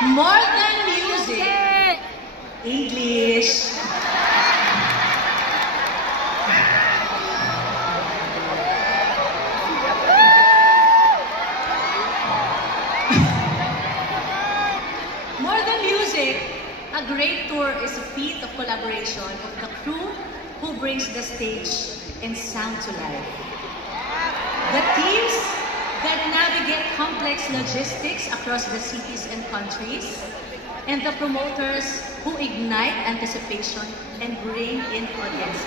More than music. English. More than music, a great tour is a feat of collaboration of the crew who brings the stage and sound to life. The teams that navigate complex logistics across the cities and countries, and the promoters who ignite anticipation and bring in audiences.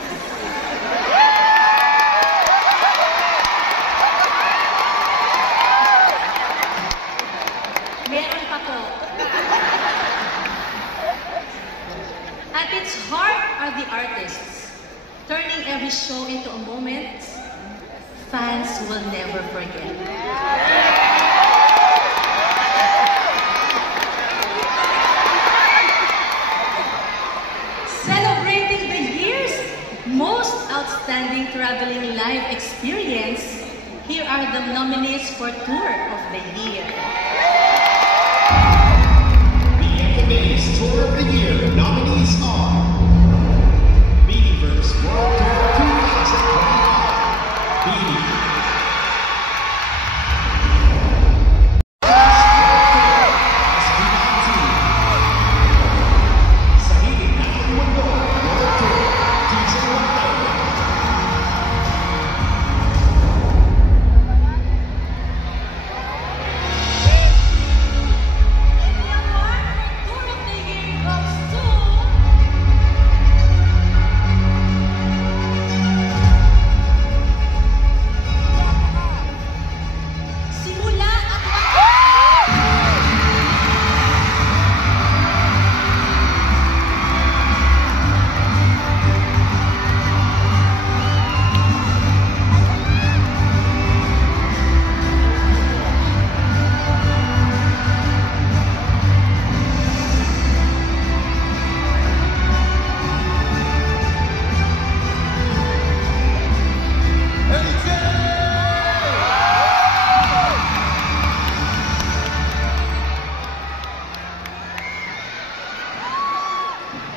Meron pa po. At its heart are the artists, turning every show into a moment fans will never forget. Celebrating the year's most outstanding traveling live experience, here are the nominees for Tour of the Year. The NMA's Tour of the Year nominees are Beanieverse World Tour 2025, Beanie.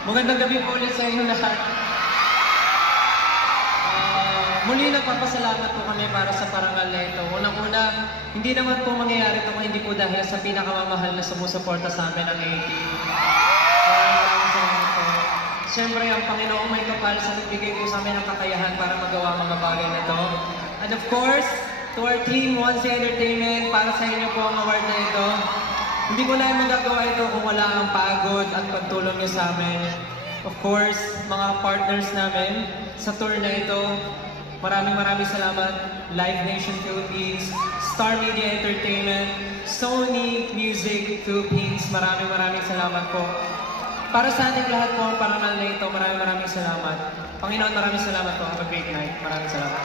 Magandang gabi po ulit sa inyo lahat. Muli nagpapasalamat po kami para sa parangal na ito. Unang-una, hindi naman po mangyayari ito kung hindi po dahil sa pinakamamahal na sumusuporta sa amin ang A-Team. Maraming salamat po. Siyempre, ang Panginoong may kapal sa nagbigay po sa amin ang kakayahan para magawa mga bagay na ito. And of course, to our team, Once Entertainment, para sa inyo po ang award na ito. Hindi ko na magagawa ito kung wala ang pagod at pagtulong niyo sa amin. Of course, mga partners namin sa tour na ito, maraming salamat. Live Nation Philippines, Star Media Entertainment, Sony Music Philippines, maraming salamat po. Para sa ating lahat po ang parangal na ito, maraming salamat. Panginoon, maraming salamat po. Have a great night. Maraming salamat.